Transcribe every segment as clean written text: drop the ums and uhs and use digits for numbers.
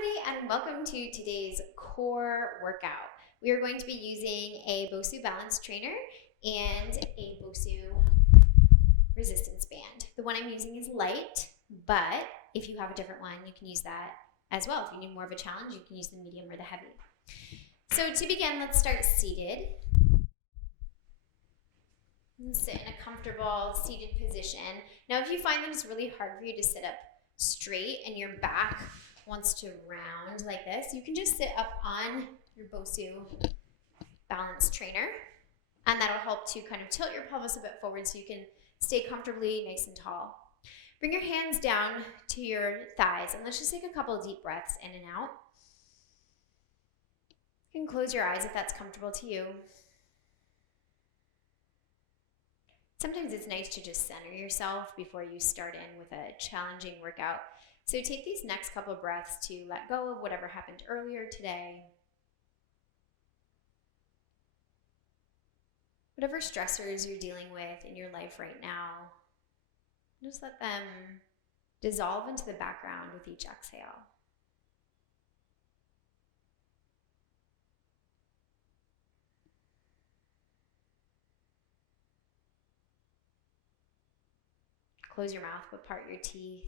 everybody, and welcome to today's core workout. We are going to be using a Bosu balance trainer and a Bosu resistance band. The one I'm using is light, but if you have a different one, you can use that as well. If you need more of a challenge, you can use the medium or the heavy. So to begin, let's start seated. And sit in a comfortable seated position. Now, if you find that it's really hard for you to sit up straight and your back wants to round like this, you can just sit up on your Bosu balance trainer, and that'll help to kind of tilt your pelvis a bit forward so you can stay comfortably nice and tall. Bring your hands down to your thighs, and let's just take a couple of deep breaths in and out. You can close your eyes if that's comfortable to you. Sometimes it's nice to just center yourself before you start in with a challenging workout. So take these next couple of breaths to let go of whatever happened earlier today. Whatever stressors you're dealing with in your life right now, just let them dissolve into the background with each exhale. Close your mouth, but part your teeth.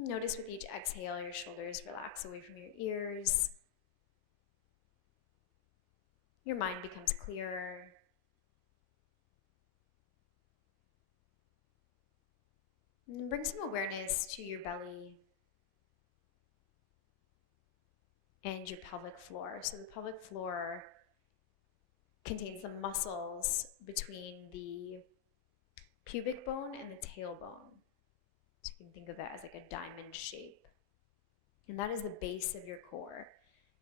Notice with each exhale, your shoulders relax away from your ears. Your mind becomes clearer. And bring some awareness to your belly and your pelvic floor. So the pelvic floor contains the muscles between the pubic bone and the tailbone. So you can think of that as like a diamond shape. And that is the base of your core.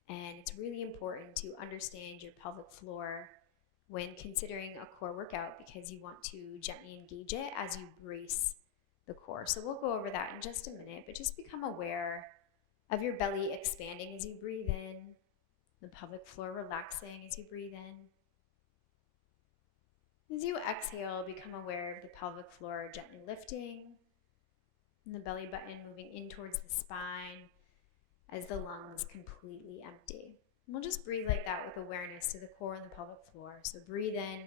And it's really important to understand your pelvic floor when considering a core workout, because you want to gently engage it as you brace the core. So we'll go over that in just a minute, but just become aware of your belly expanding as you breathe in, the pelvic floor relaxing as you breathe in. As you exhale, become aware of the pelvic floor gently lifting and the belly button moving in towards the spine as the lungs completely empty. And we'll just breathe like that with awareness to the core and the pelvic floor. So breathe in,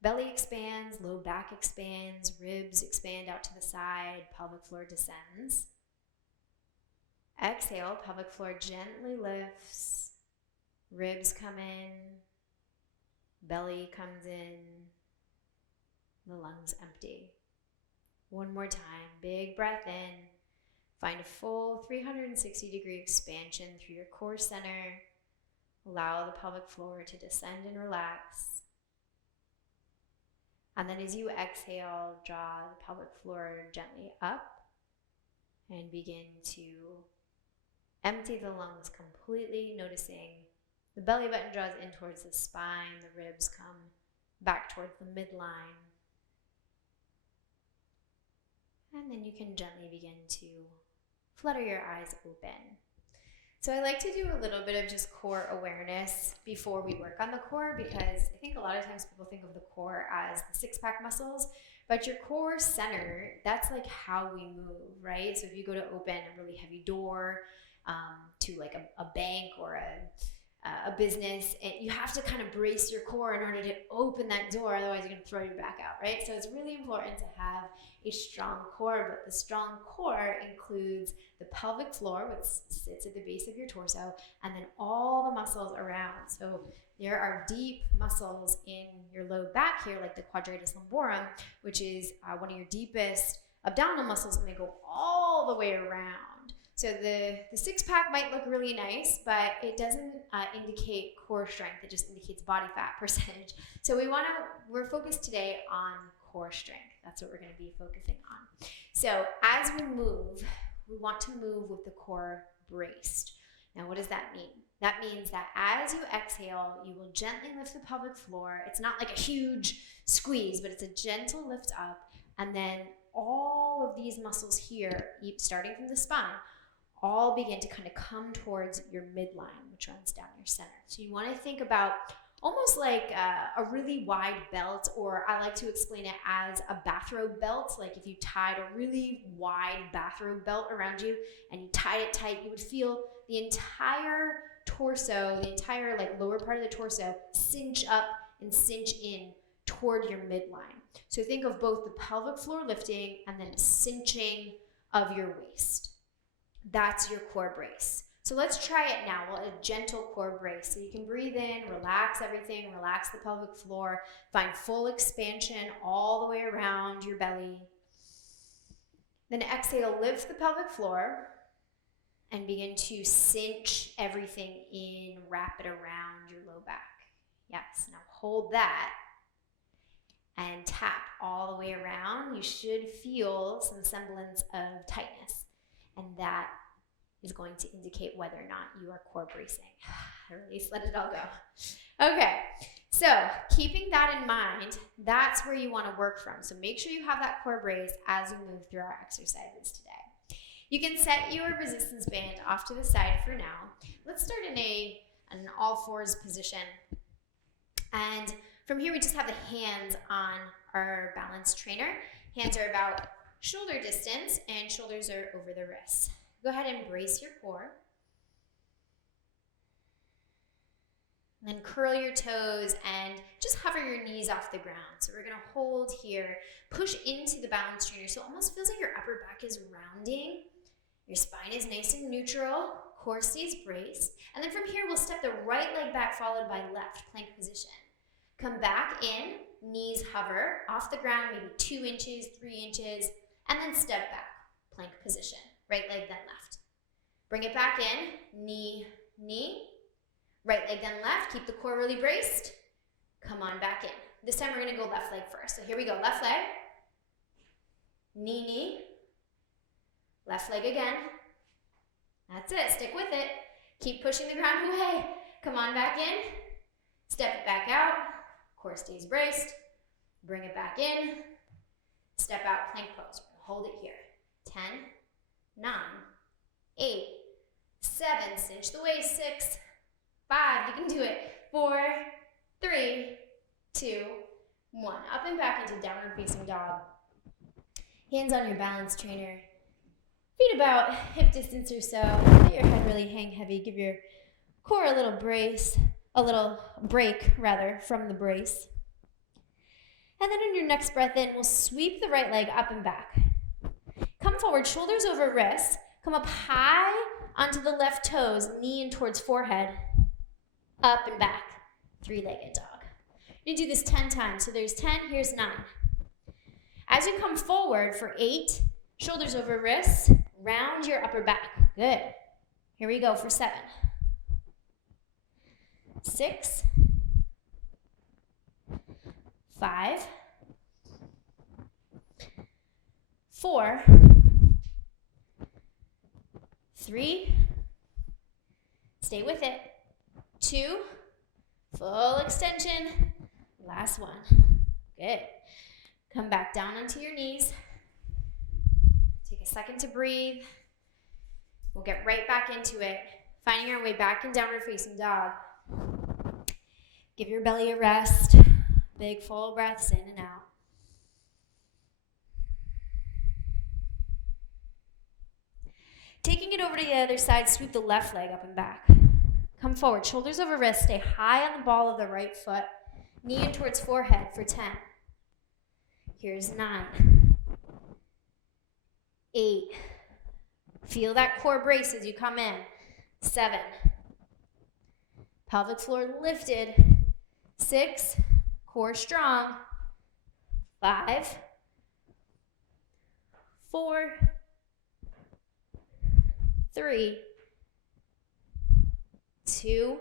belly expands, low back expands, ribs expand out to the side, pelvic floor descends. Exhale, pelvic floor gently lifts, ribs come in, belly comes in, the lungs empty. One more time, big breath in. Find a full 360-degree expansion through your core center. Allow the pelvic floor to descend and relax. And then as you exhale, draw the pelvic floor gently up and begin to empty the lungs completely, noticing the belly button draws in towards the spine, the ribs come back towards the midline. And then you can gently begin to flutter your eyes open. So I like to do a little bit of just core awareness before we work on the core, because I think a lot of times people think of the core as the six-pack muscles, but your core center, that's like how we move, right? So if you go to open a really heavy door to like a bank or a business, and you have to kind of brace your core in order to open that door, otherwise you're going to throw your back out, right? So it's really important to have a strong core, but the strong core includes the pelvic floor, which sits at the base of your torso, and then all the muscles around. So there are deep muscles in your low back here, like the quadratus lumborum, which is one of your deepest abdominal muscles, and they go all the way around. So the six-pack might look really nice, but it doesn't indicate core strength. It just indicates body fat percentage. So we're focused today on core strength. That's what we're going to be focusing on. So as we move, we want to move with the core braced. Now, what does that mean? That means that as you exhale, you will gently lift the pelvic floor. It's not like a huge squeeze, but it's a gentle lift up. And then all of these muscles here, starting from the spine, all begin to kind of come towards your midline, which runs down your center. So you want to think about almost like a really wide belt, or I like to explain it as a bathrobe belt. Like if you tied a really wide bathrobe belt around you and you tied it tight, you would feel the entire torso, the entire like lower part of the torso cinch up and cinch in toward your midline. So think of both the pelvic floor lifting and then cinching of your waist. That's your core brace. So let's try it now. Well, a gentle core brace. So you can breathe in, relax everything, relax the pelvic floor, find full expansion all the way around your belly. Then exhale, lift the pelvic floor and begin to cinch everything in, wrap it around your low back. Yes, now hold that and tap all the way around. You should feel some semblance of tightness, and that is going to indicate whether or not you are core bracing. Release, let it all go. Okay, so keeping that in mind, that's where you want to work from. So make sure you have that core brace as you move through our exercises today. You can set your resistance band off to the side for now. Let's start in an all fours position. And from here, we just have the hands on our balance trainer. Hands are about shoulder distance and shoulders are over the wrists. Go ahead and brace your core. And then curl your toes and just hover your knees off the ground. So we're gonna hold here, push into the balance trainer. So it almost feels like your upper back is rounding. Your spine is nice and neutral, core stays braced. And then from here, we'll step the right leg back followed by left, plank position. Come back in, knees hover off the ground, maybe 2 inches, 3 inches, and then step back, plank position. Right leg, then left. Bring it back in, knee, knee. Right leg, then left. Keep the core really braced. Come on back in. This time we're gonna go left leg first. So here we go, left leg. Knee, knee. Left leg again. That's it, stick with it. Keep pushing the ground away. Come on back in. Step it back out. Core stays braced. Bring it back in. Step out, plank pose. We're gonna hold it here. 10, 9, 8, 7, cinch the waist, 6, 5, you can do it, 4, 3, 2, 1. Up and back into downward facing dog. Hands on your balance trainer. Feet about hip distance or so. Let your head really hang heavy. Give your core a little brace, a little break rather from the brace. And then on your next breath in, we'll sweep the right leg up and back. Come forward, shoulders over wrists. Come up high onto the left toes, knee in towards forehead. Up and back, 3-legged dog. You're gonna do this 10 times. So there's 10, here's 9. As you come forward for 8, shoulders over wrists, round your upper back. Good. Here we go for 7. 6, 5, 4, 3, stay with it, 2, full extension, last one. Good. Come back down onto your knees. Take a second to breathe. We'll get right back into it, finding our way back in downward facing dog. Give your belly a rest. Big full breaths in and out. Taking it over to the other side, sweep the left leg up and back. Come forward, shoulders over wrists, stay high on the ball of the right foot. Knee in towards forehead for 10. Here's 9. 8. Feel that core brace as you come in. 7. Pelvic floor lifted. 6. Core strong. 5. 4. 3, 2,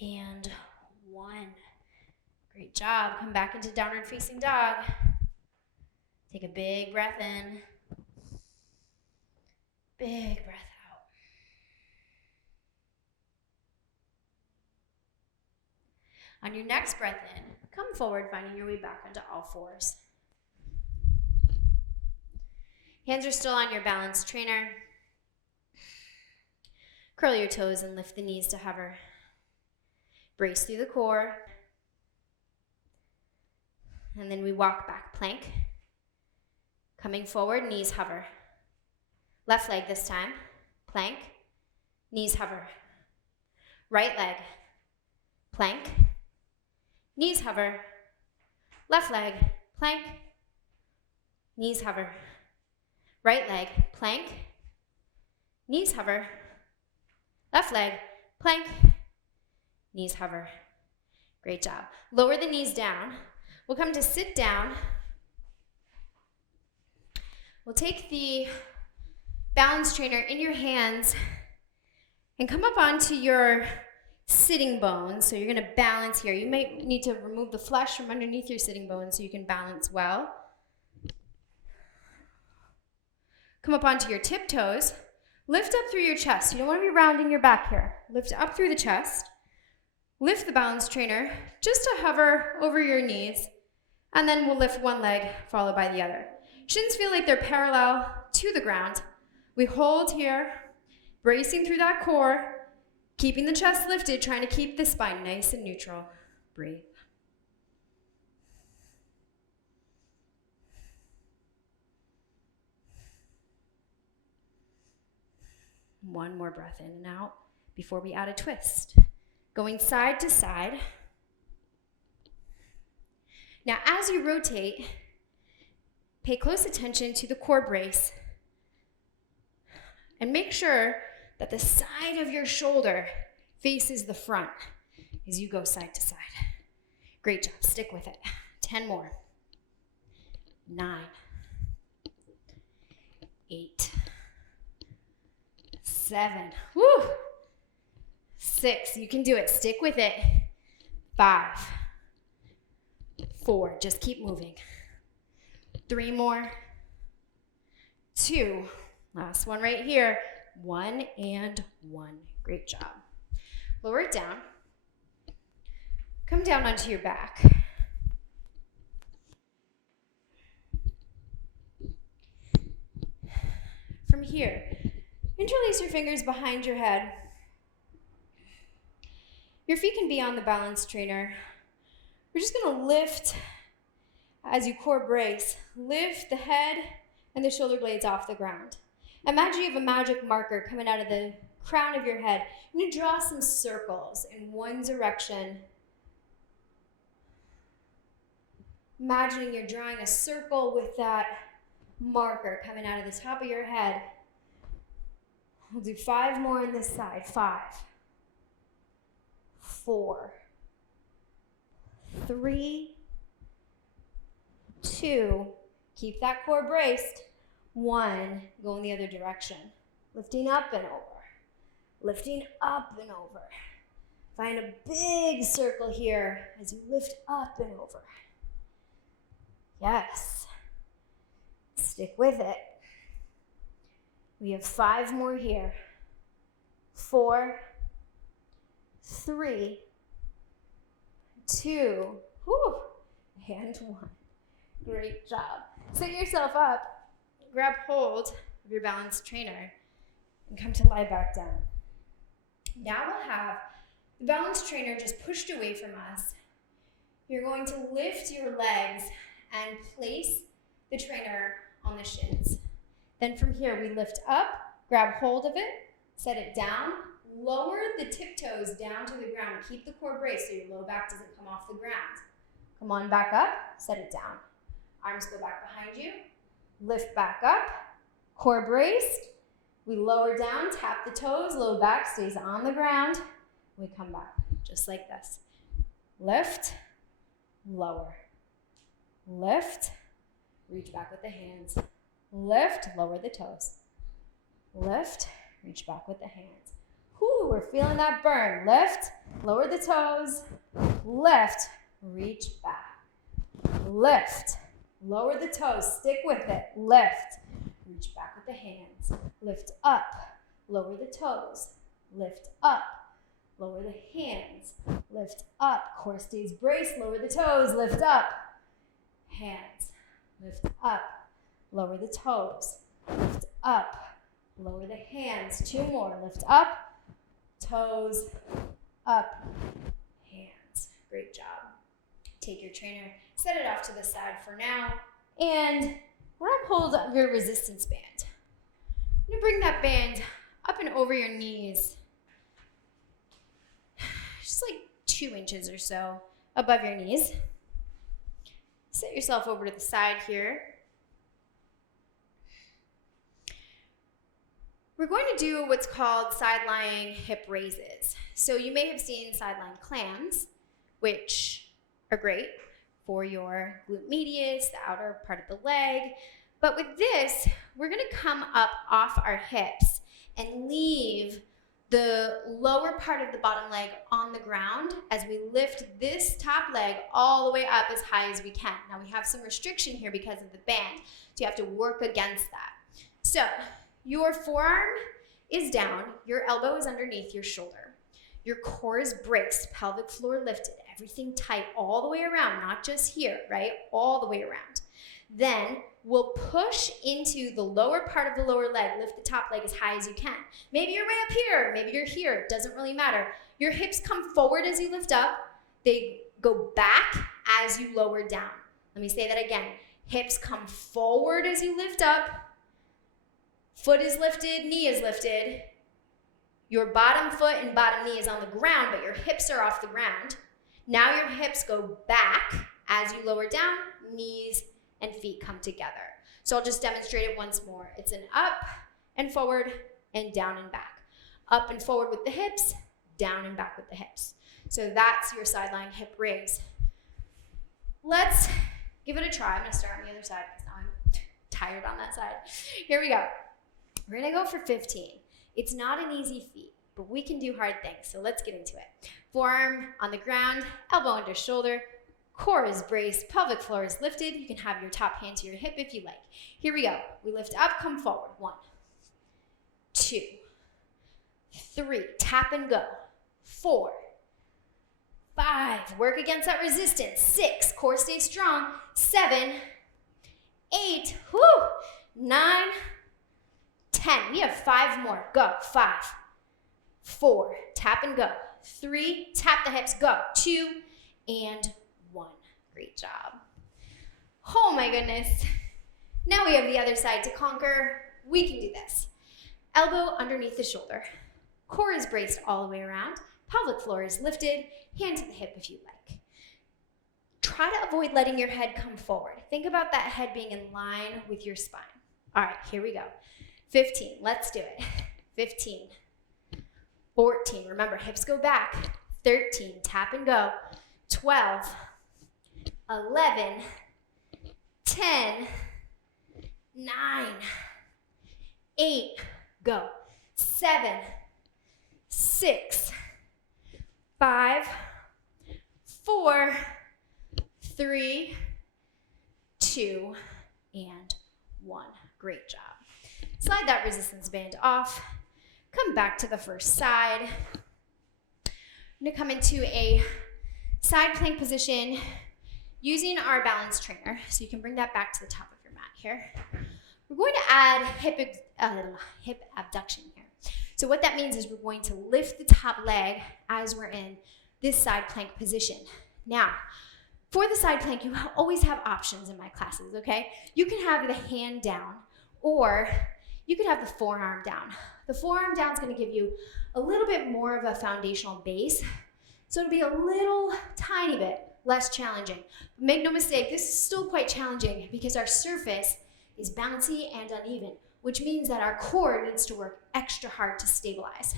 and 1. Great job. Come back into downward facing dog. Take a big breath in. Big breath out. On your next breath in, come forward, finding your way back onto all fours. Hands are still on your balance trainer. Curl your toes and lift the knees to hover. Brace through the core. And then we walk back, plank. Coming forward, knees hover. Left leg this time, plank, knees hover. Right leg, plank, knees hover. Left leg, plank, knees hover. Right leg, plank, knees hover. Left leg, plank, knees hover. Great job. Lower the knees down. We'll come to sit down. We'll take the balance trainer in your hands and come up onto your sitting bones. So you're going to balance here. You may need to remove the flesh from underneath your sitting bones so you can balance well. Come up onto your tiptoes. Lift up through your chest. You don't want to be rounding your back here. Lift up through the chest. Lift the balance trainer just to hover over your knees. And then we'll lift one leg followed by the other. Shins feel like they're parallel to the ground. We hold here, bracing through that core, keeping the chest lifted, trying to keep the spine nice and neutral. Breathe. One more breath in and out before we add a twist. Going side to side. Now, as you rotate, pay close attention to the core brace and make sure that the side of your shoulder faces the front as you go side to side. Great job. Stick with it. 10 more. 9, 8, 7, woo, 6, you can do it. Stick with it. 5, 4, just keep moving. 3 more. 2, last one right here. 1 and 1. Great job. Lower it down. Come down onto your back. From here, interlace your fingers behind your head. Your feet can be on the balance trainer. We're just going to lift as you core brace. Lift the head and the shoulder blades off the ground. Imagine you have a magic marker coming out of the crown of your head. You're going to draw some circles in one direction. Imagining you're drawing a circle with that marker coming out of the top of your head. We'll do 5 more on this side. 5, 4, 3, 2, keep that core braced. 1, go in the other direction. Lifting up and over. Lifting up and over. Find a big circle here as you lift up and over. Yes. Stick with it. We have 5 more here. 4, 3, 2, whew, and 1. Great job. Sit yourself up, grab hold of your balance trainer, and come to lie back down. Now we'll have the balance trainer just pushed away from us. You're going to lift your legs and place the trainer on the shins. Then from here, we lift up, grab hold of it, set it down, lower the tiptoes down to the ground. Keep the core braced so your low back doesn't come off the ground. Come on back up, set it down. Arms go back behind you. Lift back up, core braced. We lower down, tap the toes, low back stays on the ground. We come back just like this. Lift, lower. Lift, reach back with the hands. Lift, lower the toes. Lift, reach back with the hands. Whew, we're feeling that burn. Lift, lower the toes. Lift, reach back. Lift, lower the toes. Stick with it. Lift, reach back with the hands. Lift up, lower the toes. Lift up, lower the hands. Lift up, core stays braced. Lower the toes. Lift up, hands. Lift up, lower the toes. Lift up, lower the hands. 2 more. Lift up, toes, up, Great job. Take your trainer, set it off to the side for now, and grab hold of your resistance band. I'm gonna bring that band up and over your knees, just like 2 inches or so above your knees. Set yourself over to the side here. We're going to do what's called side-lying hip raises. So you may have seen side-lying clams, which are great for your glute medius, the outer part of the leg. But with this, we're gonna come up off our hips and leave the lower part of the bottom leg on the ground as we lift this top leg all the way up as high as we can. Now we have some restriction here because of the band, so you have to work against that. So your forearm is down, your elbow is underneath your shoulder. Your core is braced, pelvic floor lifted, everything tight all the way around, not just here, right? All the way around. Then we'll push into the lower part of the lower leg, lift the top leg as high as you can. Maybe you're way up here, maybe you're here, it doesn't really matter. Your hips come forward as you lift up, they go back as you lower down. Let me say that again. Hips come forward as you lift up, foot is lifted, knee is lifted. Your bottom foot and bottom knee is on the ground, but your hips are off the ground. Now your hips go back as you lower down, knees and feet come together. So I'll just demonstrate it once more. It's an up and forward and down and back. Up and forward with the hips, down and back with the hips. So that's your sideline hip raise. Let's give it a try. I'm gonna start on the other side because now I'm tired on that side. Here we go. We're gonna go for 15. It's not an easy feat, but we can do hard things, so let's get into it. Forearm on the ground, elbow under shoulder, core is braced, pelvic floor is lifted. You can have your top hand to your hip if you like. Here we go. We lift up, come forward. 1, 2, 3, tap and go. 4, 5, work against that resistance. 6, core stays strong. 7, 8, 9, 10. We have 5 more. Go. 5, 4, tap and go. 3, tap the hips, go. 2, and 1. Great job. Oh my goodness. Now we have the other side to conquer. We can do this. Elbow underneath the shoulder. Core is braced all the way around. Pelvic floor is lifted. Hand to the hip if you like. Try to avoid letting your head come forward. Think about that head being in line with your spine. All right, here we go. 15, let's do it. 15, 14, remember hips go back. 13, tap and go. 12, 11, 10, 9, 8, go. 7, 6, 5, 4, 3, 2, and 1. Great job. Slide that resistance band off. Come back to the first side. I'm gonna come into a side plank position using our balance trainer. So you can bring that back to the top of your mat here. We're going to add hip abduction here. So what that means is we're going to lift the top leg as we're in this side plank position. Now, for the side plank, you always have options in my classes, okay? You can have the hand down, or you could have the forearm down. The forearm down is going to give you a little bit more of a foundational base, so it'll be a little tiny bit less challenging. But make no mistake, this is still quite challenging because our surface is bouncy and uneven, which means that our core needs to work extra hard to stabilize.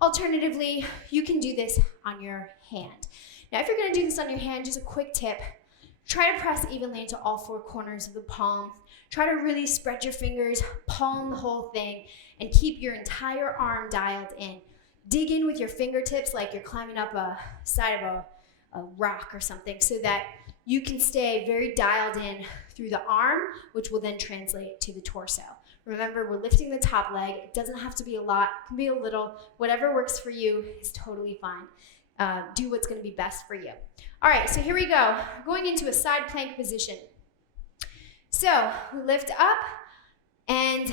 Alternatively, you can do this on your hand. Now, if you're going to do this on your hand, just a quick tip, try to press evenly into all 4 corners of the palm. Try to really spread your fingers, palm the whole thing, and keep your entire arm dialed in. Dig in with your fingertips like you're climbing up a side of a rock or something, so that you can stay very dialed in through the arm, which will then translate to the torso. Remember, we're lifting the top leg. It doesn't have to be a lot. It can be a little. Whatever works for you is totally fine. Do what's going to be best for you. All right, so here we go. Going into a side plank position. So we lift up, and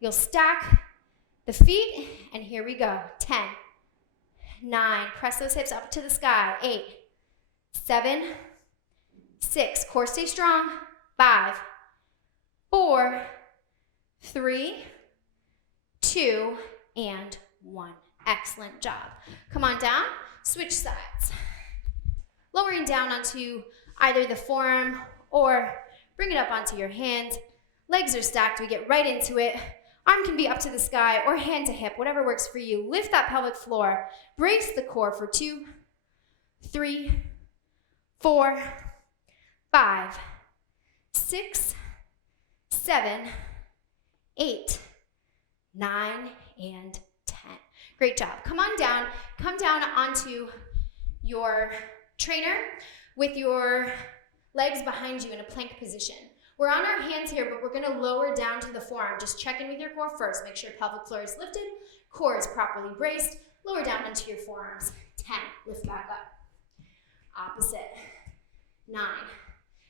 you'll stack the feet, and here we go. 10, 9, press those hips up to the sky. 8, 7, 6. Core stay strong. 5, 4, 3, 2, and 1. Excellent job. Come on down. Switch sides. Lowering down onto either the forearm or bring it up onto your hands. Legs are stacked. We get right into it. Arm can be up to the sky or hand to hip, whatever works for you. Lift that pelvic floor. Brace the core for 2, 3, 4, 5, 6, 7, 8, 9, and 10. Great job. Come on down. Come down onto your trainer with your legs behind you in a plank position. We're on our hands here, but we're gonna lower down to the forearm. Just check in with your core first. Make sure pelvic floor is lifted, core is properly braced. Lower down onto your forearms. 10, lift back up. Opposite. 9.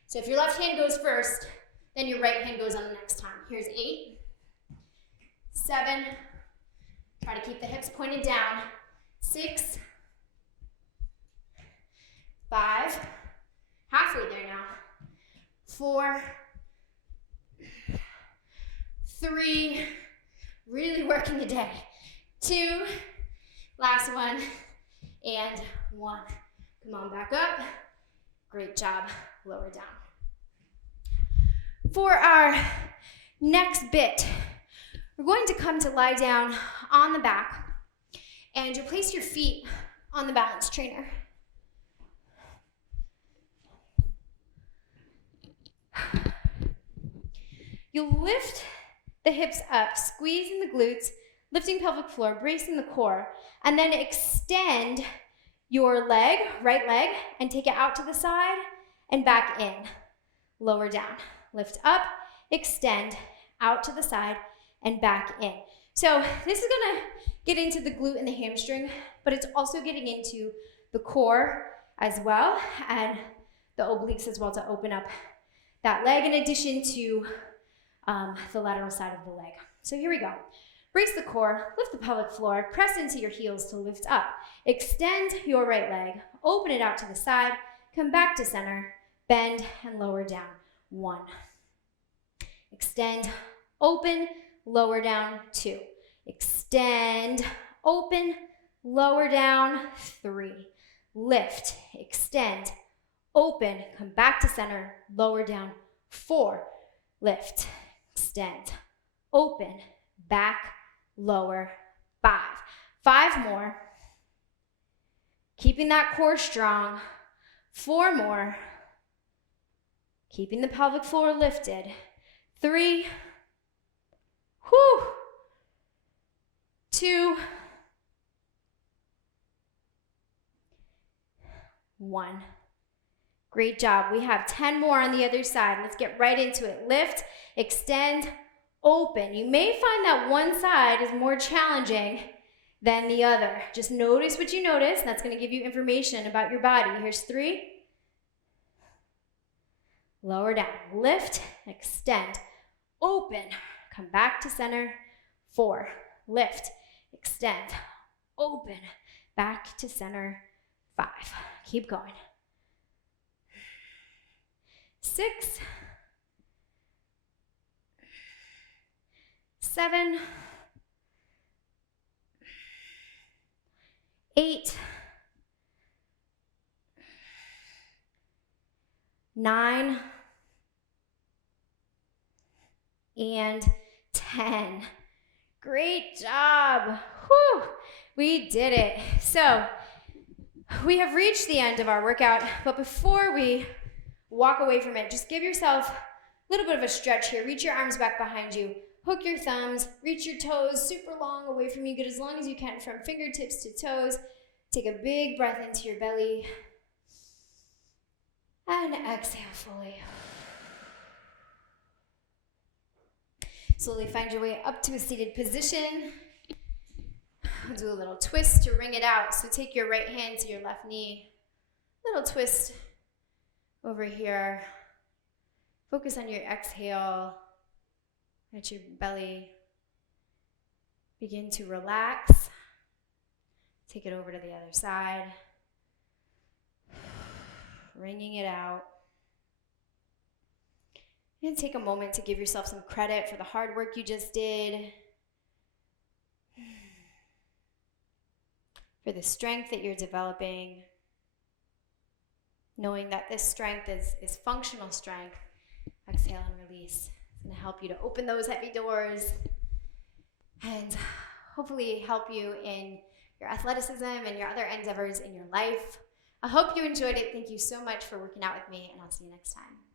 So if your left hand goes first, then your right hand goes on the next time. Here's 8, 7, try to keep the hips pointed down. 6, 5, halfway there now. 4, 3, really working the day. 2, last one, and 1. Come on back up. Great job. Lower down. For our next bit, we're going to come to lie down on the back, and you'll place your feet on the balance trainer. You'll lift the hips up, squeezing the glutes, lifting pelvic floor, bracing the core, and then extend your leg, right leg, and take it out to the side and back in. Lower down. Lift up, extend, out to the side, and back in. So this is gonna get into the glute and the hamstring, but it's also getting into the core as well, and the obliques as well, to open up that leg in addition to the lateral side of the leg. So here we go. Brace the core, lift the pelvic floor, press into your heels to lift up. Extend your right leg, open it out to the side, come back to center, bend, and lower down. 1. Extend, open, lower down. 2. Extend, open, lower down. 3. Lift, extend, open, come back to center, lower down. 4. Lift, extend, open, back, lower. 5. 5 more. Keeping that core strong. 4 more. Keeping the pelvic floor lifted. 3. 2. 1. Great job. We have 10 more on the other side. Let's get right into it. Lift, extend, open. You may find that one side is more challenging than the other. Just notice what you notice. That's going to give you information about your body. Here's 3. Lower down. Lift, extend, open. Come back to center. 4. Lift, extend, open. Back to center. 5. Keep going. 6. 7. 8. 9. And 10. Great job. Whew. We did it. So we have reached the end of our workout, but before we walk away from it, just give yourself a little bit of a stretch here. Reach your arms back behind you. Hook your thumbs. Reach your toes super long away from you. Get as long as you can from fingertips to toes. Take a big breath into your belly. And exhale fully. Slowly find your way up to a seated position. We'll do a little twist to ring it out. So take your right hand to your left knee. Little twist over here. Focus on your exhale. Let your belly begin to relax. Take it over to the other side. bringing it out. And take a moment to give yourself some credit for the hard work you just did, for the strength that you're developing, knowing that this strength is functional strength. Exhale and release. It's going to help you to open those heavy doors and hopefully help you in your athleticism and your other endeavors in your life. I hope you enjoyed it. Thank you so much for working out with me, and I'll see you next time.